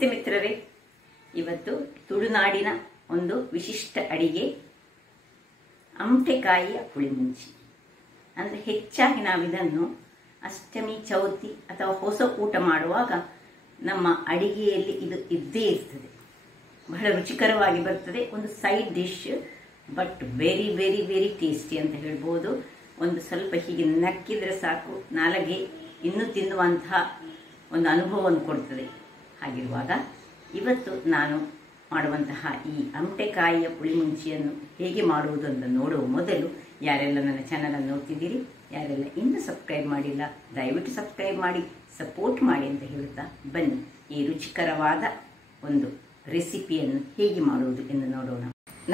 ನಮಸ್ತೆ ಮಿತ್ರರೇ, ಇವತ್ತು ತುಳುನಾಡಿನ ಒಂದು ವಿಶಿಷ್ಟ ಅಡಿಗೆ ಅಮಟೆಕಾಯಿಯ ಪುಳಿಮುಂಚಿ. ಅಂದರೆ ಹೆಚ್ಚಾಗಿ ನಾವಿದನ್ನು ಅಷ್ಟಮಿ, ಚೌತಿ ಅಥವಾ ಹೊಸ ಊಟ ಮಾಡುವಾಗ ನಮ್ಮ ಅಡಿಗೆಯಲ್ಲಿ ಇದು ಇದ್ದೇ ಇರ್ತದೆ. ಬಹಳ ರುಚಿಕರವಾಗಿ ಬರ್ತದೆ. ಒಂದು side dish, but very very very tasty ಅಂತ ಹೇಳ್ಬೋದು. ಒಂದು ಸ್ವಲ್ಪ ಹೀಗೆ ನಕ್ಕಿದ್ರೆ ಸಾಕು, ನಾಲಿಗೆ ಇನ್ನೂ ತಿನ್ನುವಂತಹ ಒಂದು ಅನುಭವವನ್ನು ಕೊಡ್ತದೆ. ಹಾಗಿರುವಾಗ ಇವತ್ತು ನಾನು ಮಾಡುವಂತಹ ಈ ಅಮಟೆಕಾಯಿಯ ಪುಳಿಮುಂಚಿಯನ್ನು ಹೇಗೆ ಮಾಡುವುದು ಅಂತ ನೋಡುವ ಮೊದಲು, ಯಾರೆಲ್ಲ ನನ್ನ ಚಾನಲನ್ನು ನೋಡ್ತಿದ್ದೀರಿ, ಯಾರೆಲ್ಲ ಇನ್ನೂ ಸಬ್ಸ್ಕ್ರೈಬ್ ಮಾಡಿಲ್ಲ, ದಯವಿಟ್ಟು ಸಬ್ಸ್ಕ್ರೈಬ್ ಮಾಡಿ ಸಪೋರ್ಟ್ ಮಾಡಿ ಅಂತ ಹೇಳುತ್ತಾ ಬನ್ನಿ ಈ ರುಚಿಕರವಾದ ಒಂದು ರೆಸಿಪಿಯನ್ನು ಹೇಗೆ ಮಾಡುವುದು ಎಂದು ನೋಡೋಣ.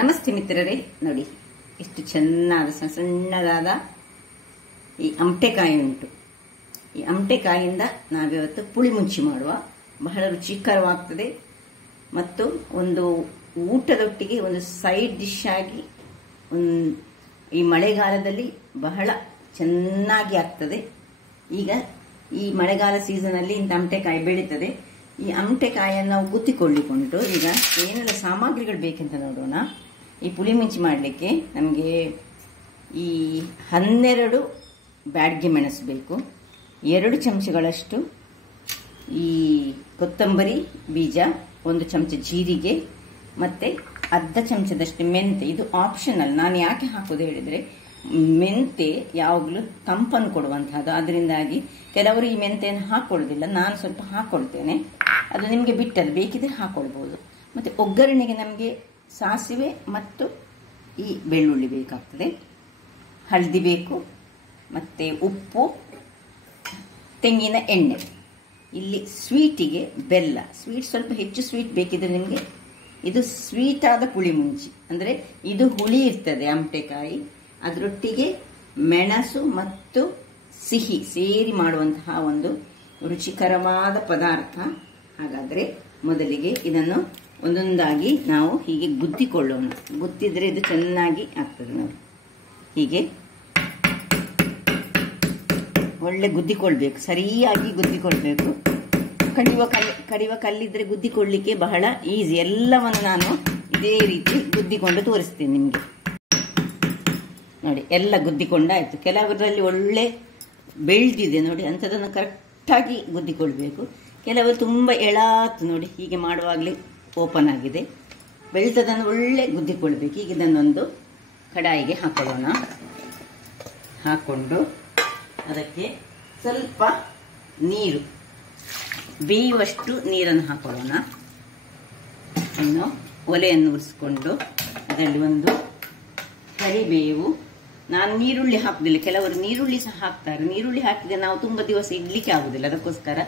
ನಮಸ್ತೆ ಮಿತ್ರರೇ, ನೋಡಿ ಎಷ್ಟು ಚೆನ್ನಾದ ಸಣ್ಣದಾದ ಈ ಅಮಟೆಕಾಯಿ ಉಂಟು. ಈ ಅಮಟೆಕಾಯಿಯಿಂದ ನಾವಿವತ್ತು ಪುಳಿಮುಂಚಿ ಮಾಡುವ. ಬಹಳ ರುಚಿಕರವಾಗ್ತದೆ ಮತ್ತು ಒಂದು ಊಟದೊಟ್ಟಿಗೆ ಒಂದು ಸೈಡ್ ಡಿಶ್ ಆಗಿ ಈ ಮಳೆಗಾಲದಲ್ಲಿ ಬಹಳ ಚೆನ್ನಾಗಿ ಆಗ್ತದೆ. ಈಗ ಈ ಮಳೆಗಾಲ ಸೀಸನಲ್ಲಿ ಇಂಥ ಅಮಟೆಕಾಯಿ ಬೆಳೀತದೆ. ಈ ಅಮಟೆಕಾಯಿಯನ್ನು ನಾವು ಗುತ್ತಿಕೊಳ್ಳಿಕೊಂಡು ಈಗ ಏನೆಲ್ಲ ಸಾಮಗ್ರಿಗಳು ಬೇಕಂತ ನೋಡೋಣ. ಈ ಪುಳಿಮುಂಚಿ ಮಾಡಲಿಕ್ಕೆ ನಮಗೆ ಈ 12 ಬ್ಯಾಡಗಿ ಮೆಣಸು ಬೇಕು, 2 ಚಮಚಗಳಷ್ಟು ಈ ಕೊತ್ತಂಬರಿ ಬೀಜ, 1 ಚಮಚ ಜೀರಿಗೆ ಮತ್ತು ಅರ್ಧ ಚಮಚದಷ್ಟು ಮೆಂತೆ. ಇದು ಆಪ್ಷನಲ್. ನಾನು ಯಾಕೆ ಹಾಕೋದು ಹೇಳಿದರೆ, ಮೆಂತೆ ಯಾವಾಗಲೂ ತಂಪನ್ನು ಕೊಡುವಂತಹದ್ದು. ಅದರಿಂದಾಗಿ ಕೆಲವರು ಈ ಮೆಂತೆಯನ್ನು ಹಾಕೊಳ್ಳೋದಿಲ್ಲ, ನಾನು ಸ್ವಲ್ಪ ಹಾಕ್ಕೊಳ್ತೇನೆ. ಅದು ನಿಮಗೆ ಬಿಟ್ಟದ್ದು, ಬೇಕಿದ್ರೆ ಹಾಕ್ಕೊಳ್ಬೋದು. ಮತ್ತು ಒಗ್ಗರಣೆಗೆ ನಮಗೆ ಸಾಸಿವೆ ಮತ್ತು ಈ ಬೆಳ್ಳುಳ್ಳಿ ಬೇಕಾಗ್ತದೆ, ಹಳದಿ ಬೇಕು, ಮತ್ತು ಉಪ್ಪು, ತೆಂಗಿನ ಎಣ್ಣೆ. ಇಲ್ಲಿ ಸ್ವೀಟಿಗೆ ಬೆಲ್ಲ, ಸ್ವೀಟ್ ಸ್ವಲ್ಪ ಹೆಚ್ಚು ಸ್ವೀಟ್ ಬೇಕಿದ್ರೆ ನಿಮಗೆ. ಇದು ಸ್ವೀಟ್ ಆದ ಪುಳಿಮುಂಚಿ, ಅಂದರೆ ಇದು ಹುಳಿ ಇರ್ತದೆ ಅಮಟೆಕಾಯಿ, ಅದರೊಟ್ಟಿಗೆ ಮೆಣಸು ಮತ್ತು ಸಿಹಿ ಸೇರಿ ಮಾಡುವಂತಹ ಒಂದು ರುಚಿಕರವಾದ ಪದಾರ್ಥ. ಹಾಗಾದರೆ ಮೊದಲಿಗೆ ಇದನ್ನು ಒಂದೊಂದಾಗಿ ನಾವು ಹೀಗೆ ಗುದ್ದಿಕೊಳ್ಳೋಣ. ಗುದ್ದಿದ್ರೆ ಇದು ಚೆನ್ನಾಗಿ ಆಗ್ತದೆ. ನೋಡಿ, ಹೀಗೆ ಒಳ್ಳೆ ಗುದ್ದಿಕೊಳ್ಬೇಕು, ಸರಿಯಾಗಿ ಗುದ್ದಿಕೊಳ್ಬೇಕು. ಕಡಿಯುವ ಕಲ್ಲಿದ್ರೆ ಗುದ್ದಿಕೊಳ್ಳಿಕ್ಕೆ ಬಹಳ ಈಸಿ. ಎಲ್ಲವನ್ನು ನಾನು ಇದೇ ರೀತಿ ಗುದ್ದಿಕೊಂಡು ತೋರಿಸ್ತೇನೆ ನಿಮಗೆ. ನೋಡಿ, ಎಲ್ಲ ಗುದ್ದಿಕೊಂಡಾಯ್ತು. ಕೆಲವರಲ್ಲಿ ಒಳ್ಳೆ ಬೆಳೆದಿದೆ ನೋಡಿ, ಅಂಥದನ್ನು ಕರೆಕ್ಟಾಗಿ ಗುದ್ದಿಕೊಳ್ಬೇಕು. ಕೆಲವರು ತುಂಬ ಎಳಾತು ನೋಡಿ, ಹೀಗೆ ಮಾಡುವಾಗಲೇ ಓಪನ್ ಆಗಿದೆ. ಬೆಳೆದದನ್ನು ಒಳ್ಳೆ ಗುದ್ದಿಕೊಳ್ಬೇಕು. ಈಗ ಇದನ್ನೊಂದು ಕಡಾಯಿಗೆ ಹಾಕೊಳ್ಳೋಣ. ಹಾಕ್ಕೊಂಡು ಅದಕ್ಕೆ ಸ್ವಲ್ಪ ನೀರು, ಬೇಯುವಷ್ಟು ನೀರನ್ನು ಹಾಕೊಳ್ಳೋಣ. ಇನ್ನು ಒಲೆಯನ್ನು ಉರಿಸ್ಕೊಂಡು ಅದರಲ್ಲಿ ಒಂದು ಕರಿಬೇವು. ನಾನು ನೀರುಳ್ಳಿ ಹಾಕುದಿಲ್ಲ, ಕೆಲವರು ನೀರುಳ್ಳಿ ಸಹ ಹಾಕ್ತಾರೆ. ನೀರುಳ್ಳಿ ಹಾಕಿದ್ರೆ ನಾವು ತುಂಬ ದಿವಸ ಇಡ್ಲಿಕ್ಕೆ ಆಗುದಿಲ್ಲ, ಅದಕ್ಕೋಸ್ಕರ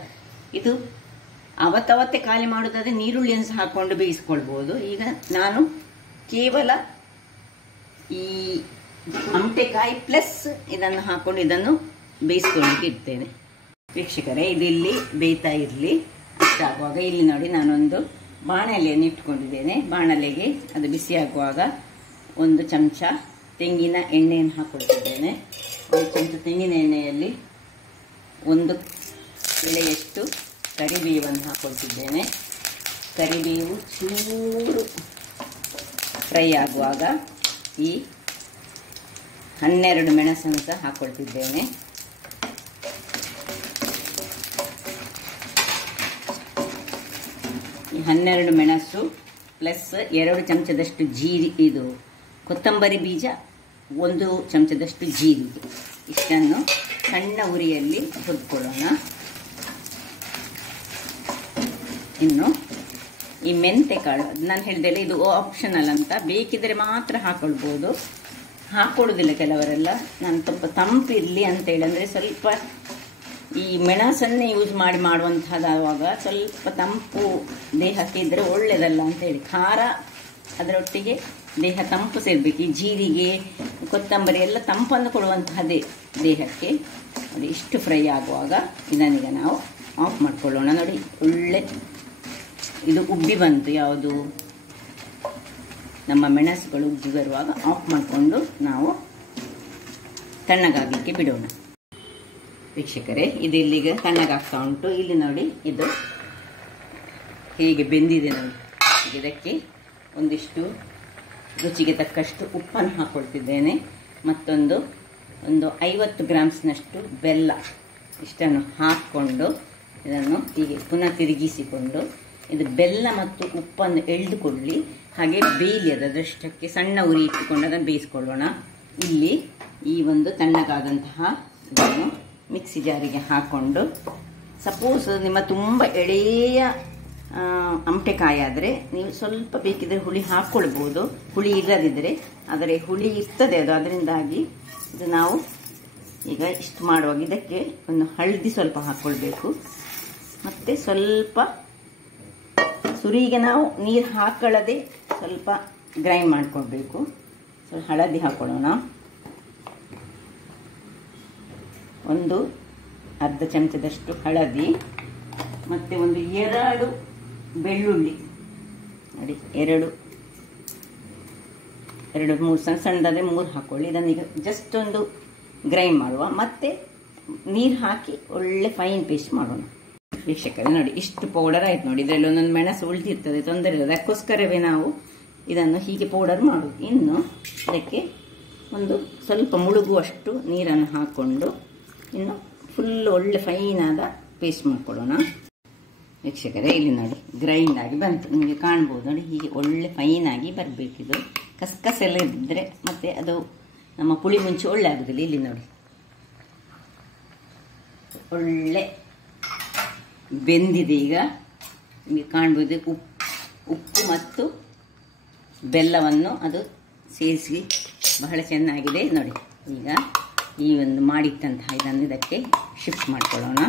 ಇದು ಅವತ್ತವತ್ತೇ ಖಾಲಿ ಮಾಡೋದಾದ್ರೆ ನೀರುಳ್ಳಿಯನ್ನು ಸಹ ಹಾಕೊಂಡು ಬೇಯಿಸ್ಕೊಳ್ಬೋದು. ಈಗ ನಾನು ಕೇವಲ ಈ ಅಮಟೆಕಾಯಿ ಪ್ಲಸ್ ಇದನ್ನು ಹಾಕೊಂಡು ಇದನ್ನು ಬೇಯಿಸ್ಕೊಳ್ಳಿಕ್ಕೆ ಇಡ್ತೇನೆ. ವೀಕ್ಷಕರೇ, ಇದಿಲ್ಲಿ ಬೇಯ್ತಾ ಇರಲಿ. ಇಷ್ಟಾಗುವಾಗ ಇಲ್ಲಿ ನೋಡಿ, ನಾನೊಂದು ಬಾಣಲೆಯನ್ನು ಇಟ್ಕೊಂಡಿದ್ದೇನೆ. ಬಾಣಲೆಗೆ ಅದು ಬಿಸಿಯಾಗುವಾಗ 1 ಚಮಚ ತೆಂಗಿನ ಎಣ್ಣೆಯನ್ನು ಹಾಕೊಳ್ತಿದ್ದೇನೆ. 1 ಚಮಚ ತೆಂಗಿನ ಎಣ್ಣೆಯಲ್ಲಿ 1 ಎಳೆಯಷ್ಟು ಕರಿಬೇವನ್ನು ಹಾಕೊಳ್ತಿದ್ದೇನೆ. ಕರಿಬೇವು ಚೂರು ಫ್ರೈ ಆಗುವಾಗ ಈ 12 ಮೆಣಸನ್ನು ಸಹ ಹಾಕೊಳ್ತಿದ್ದೇನೆ. ಈ 12 ಮೆಣಸು ಪ್ಲಸ್ 2 ಚಮಚದಷ್ಟು ಇದು ಕೊತ್ತಂಬರಿ ಬೀಜ, 1 ಚಮಚದಷ್ಟು ಜೀರಿಗೆ. ಇಷ್ಟನ್ನು ಸಣ್ಣ ಉರಿಯಲ್ಲಿ ಹುರ್ಕೊಳ್ಳೋಣ. ಇನ್ನು ಈ ಮೆಂತೆ ಕಾಳು, ನಾನು ಹೇಳಿದೆಲ್ಲ ಇದು ಆಪ್ಷನಲ್ ಅಂತ, ಬೇಕಿದ್ರೆ ಮಾತ್ರ ಹಾಕೊಳ್ಬೋದು. ಹಾಕೊಳ್ಳೋದಿಲ್ಲ ಕೆಲವರೆಲ್ಲ. ನಾನು ಸ್ವಲ್ಪ ತಂಪಿರಲಿ ಅಂತೇಳಿ, ಅಂದರೆ ಸ್ವಲ್ಪ ಈ ಮೆಣಸನ್ನೇ ಯೂಸ್ ಮಾಡಿ ಮಾಡುವಂಥದ್ದಾವಾಗ ಸ್ವಲ್ಪ ತಂಪು ದೇಹಕ್ಕೆ ಇದ್ದರೆ ಒಳ್ಳೆಯದಲ್ಲ ಅಂತೇಳಿ. ಖಾರ ಅದರೊಟ್ಟಿಗೆ ದೇಹ ತಂಪು ಸೇರಬೇಕು. ಈ ಜೀರಿಗೆ, ಕೊತ್ತಂಬರಿ ಎಲ್ಲ ತಂಪನ್ನು ಕೊಡುವಂತಹದ್ದೇ ದೇಹಕ್ಕೆ. ನೋಡಿ, ಇಷ್ಟು ಫ್ರೈ ಆಗುವಾಗ ಇದನ್ನೀಗ ನಾವು ಆಫ್ ಮಾಡ್ಕೊಳ್ಳೋಣ. ನೋಡಿ, ಒಳ್ಳೆ ಇದು ಉಬ್ಬಿ ಬಂತು. ಯಾವುದು ನಮ್ಮ ಮೆಣಸುಗಳು ಉಬ್ಬಿ ಬರುವಾಗ ಆಫ್ ಮಾಡಿಕೊಂಡು ನಾವು ತಣ್ಣಗಾಗಲಿಕ್ಕೆ ಬಿಡೋಣ. ವೀಕ್ಷಕರೇ, ಇದು ಇಲ್ಲಿಗೆ ತಣ್ಣಗಾಗ್ತಾ ಉಂಟು. ಇಲ್ಲಿ ನೋಡಿ, ಇದು ಹೇಗೆ ಬೆಂದಿದೆ ನೋಡಿ. ಇದಕ್ಕೆ ಒಂದಿಷ್ಟು ರುಚಿಗೆ ತಕ್ಕಷ್ಟು ಉಪ್ಪನ್ನು ಹಾಕ್ಕೊಳ್ತಿದ್ದೇನೆ. ಮತ್ತೊಂದು 50 ಗ್ರಾಮ್ಸ್ನಷ್ಟು ಬೆಲ್ಲ ಇಷ್ಟನ್ನು ಹಾಕ್ಕೊಂಡು ಇದನ್ನು ಹೀಗೆ ಪುನಃ ತಿರುಗಿಸಿಕೊಂಡು ಇದು ಬೆಲ್ಲ ಮತ್ತು ಉಪ್ಪನ್ನು ಎಳೆದುಕೊಳ್ಳಿ. ಹಾಗೆ ಬೇಯಲಿ ಅದರಷ್ಟಕ್ಕೆ ಸಣ್ಣ ಉರಿ ಇಟ್ಟುಕೊಂಡು ಅದನ್ನು ಬೇಯಿಸ್ಕೊಳ್ಳೋಣ. ಇಲ್ಲಿ ಈ ಒಂದು ತಣ್ಣಗಾದಂತಹ ಇದನ್ನು ಮಿಕ್ಸಿ ಜಾರಿಗೆ ಹಾಕ್ಕೊಂಡು, ಸಪೋಸ್ ನಿಮ್ಮ ತುಂಬ ಎಳೆಯ ಅಮಟೆಕಾಯಿ ಆದರೆ ನೀವು ಸ್ವಲ್ಪ ಬೇಕಿದ್ರೆ ಹುಳಿ ಹಾಕ್ಕೊಳ್ಬೋದು, ಹುಳಿ ಇಲ್ಲದಿದ್ದರೆ. ಆದರೆ ಹುಳಿ ಇರ್ತದೆ ಅದು, ಅದರಿಂದಾಗಿ ಇದು ನಾವು ಈಗ ಇಷ್ಟು ಮಾಡುವಾಗ ಇದಕ್ಕೆ ಒಂದು ಹಳದಿ ಸ್ವಲ್ಪ ಹಾಕ್ಕೊಳ್ಬೇಕು. ಮತ್ತು ಸ್ವಲ್ಪ ಸುರಿಗೆ ನಾವು ನೀರು ಹಾಕೊಳ್ಳದೆ ಸ್ವಲ್ಪ ಗ್ರೈಂಡ್ ಮಾಡ್ಕೊಳ್ಬೇಕು. ಸ್ವಲ್ಪ ಹಳದಿ ಹಾಕ್ಕೊಳ್ಳೋಣ. ಒಂದು ಅರ್ಧ ಚಮಚದಷ್ಟು ಹಳದಿ, ಮತ್ತು ಒಂದು 2 ಬೆಳ್ಳುಳ್ಳಿ ನೋಡಿ, 2 3 ಸಣ್ಣದಾದರೆ 3 ಹಾಕ್ಕೊಳ್ಳಿ. ಇದನ್ನು ಈಗ ಜಸ್ಟ್ ಒಂದು ಗ್ರೈಂಡ್ ಮಾಡುವ, ಮತ್ತೆ ನೀರು ಹಾಕಿ ಒಳ್ಳೆ ಫೈನ್ ಪೇಸ್ಟ್ ಮಾಡೋಣ. ವೀಕ್ಷಕರೇ ನೋಡಿ, ಇಷ್ಟು ಪೌಡರ್ ಆಯ್ತು ನೋಡಿ. ಇದರಲ್ಲಿ ಒಂದೊಂದು ಮೆಣಸು ಉಳಿದಿರ್ತದೆ, ತೊಂದರೆ ಇಲ್ಲ. ಅದಕ್ಕೋಸ್ಕರವೇ ನಾವು ಇದನ್ನು ಹೀಗೆ ಪೌಡರ್ ಮಾಡೋದು. ಇನ್ನು ಇದಕ್ಕೆ ಒಂದು ಸ್ವಲ್ಪ ಮುಳುಗುವಷ್ಟು ನೀರನ್ನು ಹಾಕ್ಕೊಂಡು ಇನ್ನು ಫುಲ್ ಒಳ್ಳೆ ಫೈನಾದ ಪೇಸ್ಟ್ ಮಾಡ್ಕೊಳ್ಳೋಣ. ವೀಕ್ಷಕರೇ ಇಲ್ಲಿ ನೋಡಿ, ಗ್ರೈಂಡ್ ಆಗಿ ಬಂತು, ನಿಮಗೆ ಕಾಣ್ಬೋದು ನೋಡಿ. ಹೀಗೆ ಒಳ್ಳೆ ಫೈನಾಗಿ ಬರಬೇಕಿದು. ಕಸಕಸೆಲ್ಲ ಇದ್ದರೆ ಮತ್ತೆ ಅದು ನಮ್ಮ ಪುಳಿ ಮುಂಚೆ ಒಳ್ಳೆ ಆಗೋದಿಲ್ಲ. ಇಲ್ಲಿ ನೋಡಿ ಒಳ್ಳೆ ಬೆಂದಿದೆ. ಈಗ ನಿಮಗೆ ಕಾಣ್ಬೋದು ಉಪ್ಪು ಮತ್ತು ಬೆಲ್ಲವನ್ನು ಅದು ಸೇರಿಸಿ ಬಹಳ ಚೆನ್ನಾಗಿದೆ ನೋಡಿ. ಈಗ ಈ ಒಂದು ಮಾಡಿಟ್ಟಂತಹ ಇದನ್ನು ಇದಕ್ಕೆ ಶಿಫ್ಟ್ ಮಾಡ್ಕೊಳ್ಳೋಣ.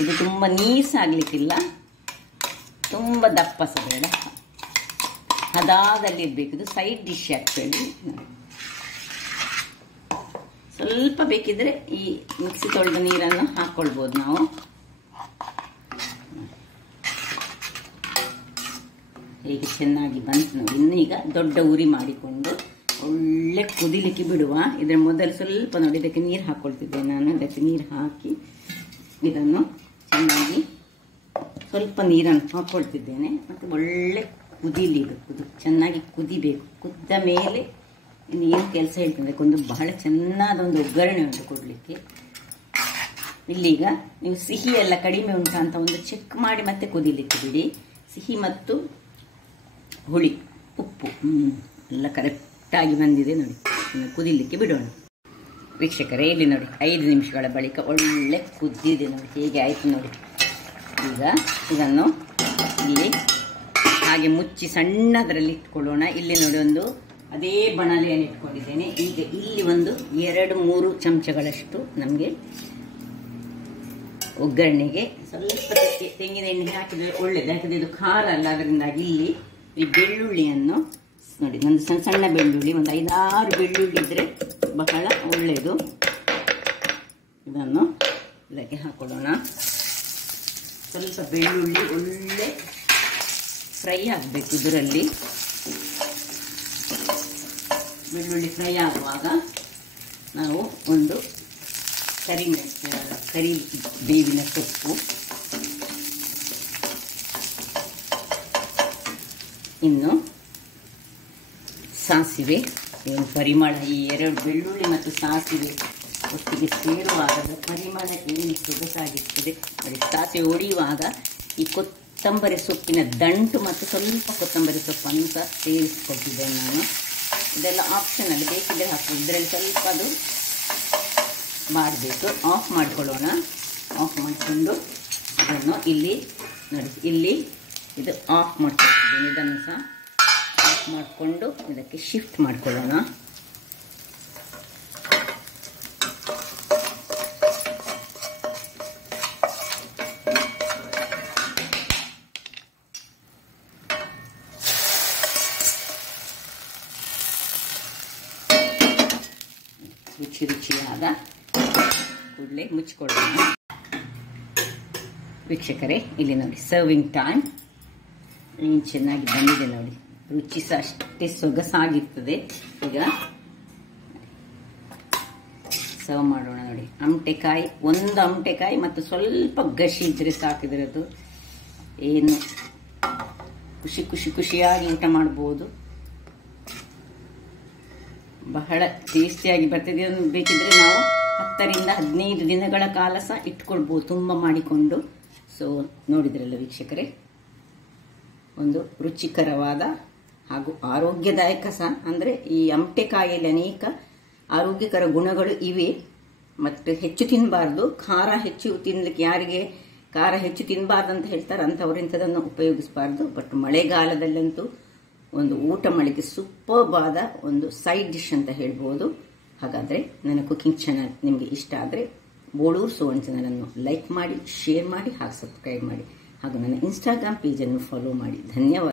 ಇದು ತುಂಬ ನೀಸಾಗಲಿಕ್ಕಿಲ್ಲ, ತುಂಬ ದಪ್ಪ ಬೇಡ, ಹದಾದಲ್ಲಿ ಇರಬೇಕು. ಇದು ಸೈಡ್ ಡಿಶ್ ಆ್ಯಕ್ಚುಲಿ. ಸ್ವಲ್ಪ ಬೇಕಿದ್ರೆ ಈ ಮಿಕ್ಸಿ ತೊಳೆದ ನೀರನ್ನು ಹಾಕ್ಕೊಳ್ಬೋದು ನಾವು. ಹೇಗೆ ಚೆನ್ನಾಗಿ ಬಂತು ನೋಡಿ. ಇನ್ನು ಈಗ ದೊಡ್ಡ ಉರಿ ಮಾಡಿಕೊಂಡು ಒಳ್ಳೆ ಕುದಿಲಿಕ್ಕೆ ಬಿಡುವ. ಇದರ ಮೊದಲು ಸ್ವಲ್ಪ ನೋಡಿ ಇದಕ್ಕೆ ನೀರು ಹಾಕ್ಕೊಳ್ತಿದ್ದೆ ನಾನು. ಇದಕ್ಕೆ ನೀರು ಹಾಕಿ ಇದನ್ನು ಚೆನ್ನಾಗಿ ಸ್ವಲ್ಪ ನೀರನ್ನು ಹಾಕ್ಕೊಳ್ತಿದ್ದೇನೆ. ಮತ್ತು ಒಳ್ಳೆ ಕುದಿಲಿ, ಇದು ಚೆನ್ನಾಗಿ ಕುದಿಬೇಕು. ಕುದ್ದ ಮೇಲೆ ಇನ್ನು ಏನು ಕೆಲಸ ಹೇಳ್ತದೆ, ಒಂದು ಬಹಳ ಚೆನ್ನಾದ ಒಂದು ಒಗ್ಗರಣೆ ಉಂಟು ಕೊಡಲಿಕ್ಕೆ. ಇಲ್ಲೀಗ ನೀವು ಸಿಹಿ ಎಲ್ಲ ಕಡಿಮೆ ಉಂಟಾ ಅಂತ ಒಂದು ಚೆಕ್ ಮಾಡಿ ಮತ್ತೆ ಕುದಿಲಿಕ್ಕೆ ಬಿಡಿ. ಸಿಹಿ ಮತ್ತು ಹುಳಿ ಉಪ್ಪು ಎಲ್ಲ ಕರೆಕ್ಟಾಗಿ ಬಂದಿದೆ ನೋಡಿ. ಇನ್ನು ಕುದಿಲಿಕ್ಕೆ ಬಿಡೋಣ. ವೀಕ್ಷಕರೇ ಇಲ್ಲಿ ನೋಡಿ, 5 ನಿಮಿಷಗಳ ಬಳಿಕ ಒಳ್ಳೆ ಕುದ್ದಿದೆ ನೋಡಿ. ಹೇಗೆ ಆಯಿತು ನೋಡಿ. ಈಗ ಇದನ್ನು ಇಲ್ಲಿ ಹಾಗೆ ಮುಚ್ಚಿ ಸಣ್ಣದರಲ್ಲಿ ಇಟ್ಕೊಳ್ಳೋಣ. ಇಲ್ಲಿ ನೋಡಿ ಒಂದು ಅದೇ ಬಣಲೆಯನ್ನು ಇಟ್ಕೊಂಡಿದ್ದೇನೆ. ಈಗ ಇಲ್ಲಿ ಒಂದು 2-3 ಚಮಚಗಳಷ್ಟು ನಮಗೆ ಒಗ್ಗರಣೆಗೆ ಸ್ವಲ್ಪ ತೆಂಗಿನ ಎಣ್ಣೆ ಹಾಕಿದರೆ ಒಳ್ಳೆಯದು. ಯಾಕಂದರೆ ಇದು ಖಾರ ಅಲ್ಲ, ಅದರಿಂದಾಗಿ ಇಲ್ಲಿ ಈ ಬೆಳ್ಳುಳ್ಳಿಯನ್ನು ನೋಡಿ, ಒಂದು ಸಣ್ಣ ಸಣ್ಣ ಬೆಳ್ಳುಳ್ಳಿ, ಒಂದು 5-6 ಬೆಳ್ಳುಳ್ಳಿ ಇದ್ದರೆ ಬಹಳ ಒಳ್ಳೆಯದು. ಇದನ್ನು ಇದಕ್ಕೆ ಹಾಕೊಳ್ಳೋಣ. ಸ್ವಲ್ಪ ಬೆಳ್ಳುಳ್ಳಿ ಒಳ್ಳೆ ಫ್ರೈ ಆಗಬೇಕು. ಇದರಲ್ಲಿ ಬೆಳ್ಳುಳ್ಳಿ ಫ್ರೈ ಆಗುವಾಗ ನಾವು ಒಂದು ಕರಿ ಬೇವಿನ ಸೊಪ್ಪು, ಇನ್ನು ಸಾಸಿವೆ, ಒಂದು ಪರಿಮಳ. ಈ 2 ಬೆಳ್ಳುಳ್ಳಿ ಮತ್ತು ಸಾಸಿವೆ ಒಟ್ಟಿಗೆ ಸೇರುವಾಗ ಪರಿಮಳ ಏನು ಸೊಗಸಾಗಿರ್ತದೆ ನೋಡಿ. ಸಾಸಿವೆ ಒಡೆಯುವಾಗ ಈ ಕೊತ್ತಂಬರಿ ಸೊಪ್ಪಿನ ದಂಟು ಮತ್ತು ಸ್ವಲ್ಪ ಕೊತ್ತಂಬರಿ ಸೊಪ್ಪನ್ನು ಸಹ ಸೇರಿಸ್ಕೊಟ್ಟಿದ್ದೇನೆ ನಾನು. ಇದೆಲ್ಲ ಆಪ್ಷನಲ್, ಬೇಕಿದ್ರೆ ಹಾಕ್ಬೋದು. ಇದರಲ್ಲಿ ಸ್ವಲ್ಪ ಅದು ಮಾಡಬೇಕು. ಆಫ್ ಮಾಡ್ಕೊಳ್ಳೋಣ. ಆಫ್ ಮಾಡಿಕೊಂಡು ಇದನ್ನು ಇಲ್ಲಿ ನೋಡಿ, ಇಲ್ಲಿ ಇದು ಆಫ್ ಮಾಡ್ಕೊಳ್ತಿದ್ದೇನೆ. ಇದನ್ನು ಸಹ ಆಫ್ ಮಾಡಿಕೊಂಡು ಇದಕ್ಕೆ ಶಿಫ್ಟ್ ಮಾಡ್ಕೊಳ್ಳೋಣ. ರುಚಿ ರುಚಿಯಾದ ಕೂಡಲೇ ಮುಚ್ಚಿಕೊಳ್ಳೋಣ. ವೀಕ್ಷಕರೇ ಇಲ್ಲಿ ನೋಡಿ, ಸರ್ವಿಂಗ್ ಟೈಮ್. ಏನು ಚೆನ್ನಾಗಿ ಬಂದಿದೆ ನೋಡಿ. ರುಚಿ ಸಹ ಅಷ್ಟೇ ಸೊಗಸಾಗಿರ್ತದೆ. ಈಗ ಸರ್ವ್ ಮಾಡೋಣ ನೋಡಿ. ಒಂದು ಅಮಟೆಕಾಯಿ ಮತ್ತು ಸ್ವಲ್ಪ ಗಸಿ ಇದ್ರೆ ಸಾಕಿದ್ರದ್ದು ಏನು ಖುಷಿಯಾಗಿ ಊಟ ಮಾಡ್ಬೋದು. ಬಹಳ ಟೇಸ್ಟಿಯಾಗಿ ಬರ್ತದೆ. ಬೇಕಿದ್ರೆ ನಾವು 10 ರಿಂದ 15 ದಿನಗಳ ಕಾಲ ಸಹ ಇಟ್ಕೊಳ್ಬೋದು ತುಂಬ ಮಾಡಿಕೊಂಡು. ಸೊ ನೋಡಿದ್ರಲ್ಲ ವೀಕ್ಷಕರೇ, ಒಂದು ರುಚಿಕರವಾದ ಹಾಗೂ ಆರೋಗ್ಯದಾಯಕ ಸಹ. ಅಂದರೆ ಈ ಅಮಟೆಕಾಯಲ್ಲಿ ಅನೇಕ ಆರೋಗ್ಯಕರ ಗುಣಗಳು ಇವೆ. ಮತ್ತು ಹೆಚ್ಚು ತಿನ್ನಬಾರ್ದು, ಖಾರ ಹೆಚ್ಚು ತಿನ್ನಲಿಕ್ಕೆ, ಯಾರಿಗೆ ಖಾರ ಹೆಚ್ಚು ತಿನ್ನಬಾರ್ದು ಅಂತ ಹೇಳ್ತಾರೆ ಅಂಥವ್ರು ಇಂಥದನ್ನು ಉಪಯೋಗಿಸಬಾರ್ದು. ಬಟ್ ಮಳೆಗಾಲದಲ್ಲಂತೂ ಒಂದು ಊಟ ಮಾಡಲಿಕ್ಕೆ ಸೂಪರ್ಬ್ ಆದ ಒಂದು ಸೈಡ್ ಡಿಶ್ ಅಂತ ಹೇಳ್ಬೋದು. ಹಾಗಾದರೆ ನನ್ನ ಕುಕಿಂಗ್ ಚಾನಲ್ ನಿಮಗೆ ಇಷ್ಟ ಆದರೆ ಬೋಳೂರು ಸುವರ್ಣ ಚಾನಲನ್ನು ಲೈಕ್ ಮಾಡಿ, ಶೇರ್ ಮಾಡಿ ಹಾಗೂ ಸಬ್ಸ್ಕ್ರೈಬ್ ಮಾಡಿ. ಹಾಗೂ ನನ್ನ ಇನ್ಸ್ಟಾಗ್ರಾಮ್ ಪೇಜನ್ನು ಫಾಲೋ ಮಾಡಿ. ಧನ್ಯವಾದ.